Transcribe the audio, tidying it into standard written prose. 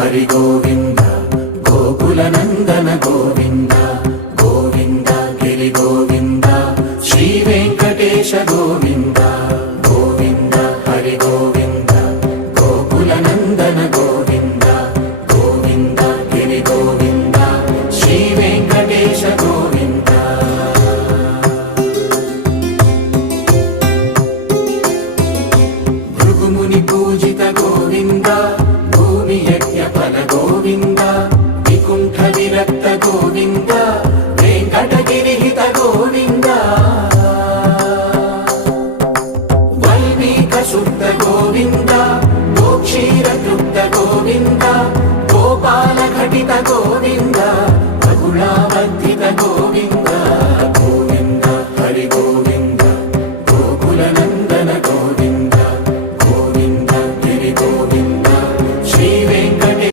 హరి గోవింద గోకుల నందన గోవింద గోవింద గిరి గోవింద శ్రీ వెంకటేశ గోవింద గోవింద హరి గోవింద గోకుల నందన గోవింద గోవింద గిరి గోవింద శ్రీ వెంకటేశ గోవింద భృగుముని పూజిత గోవింద భూమి యజ్ఞ ఫల గోవింద వికుంఠ విరక్త గోవింద వెంకటగిరిహిత గోవింద వల్మీక శుద్ధ గోవింద గోక్షీర తృప్త గోవింద గోపాల ఘటిత గోవింద బహుళావర్ధిత గోవింద